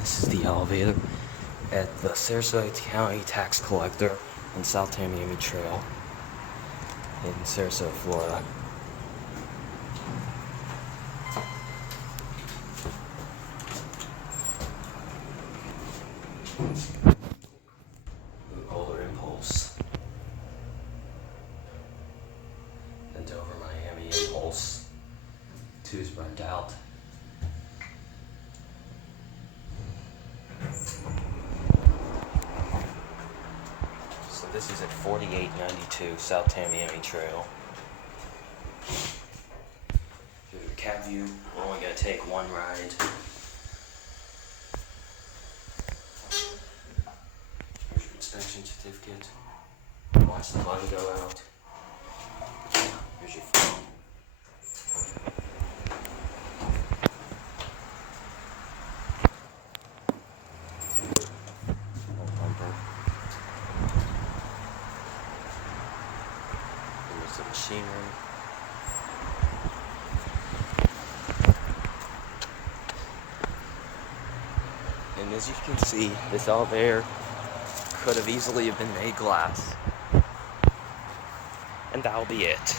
This is the elevator at the Sarasota County Tax Collector on South Tamiami Trail in Sarasota, Florida. Polar Impulse. And Dover, Miami Impulse. 2 is burnt out. So this is at 4892 South Tamiami Trail. Here's your cab view. We're only going to take one ride. Here's your inspection certificate. Watch the button go out. Here's your phone. Bumper. Here's the machinery. And as you can see, this elevator could have easily have been made glass. And that'll be it.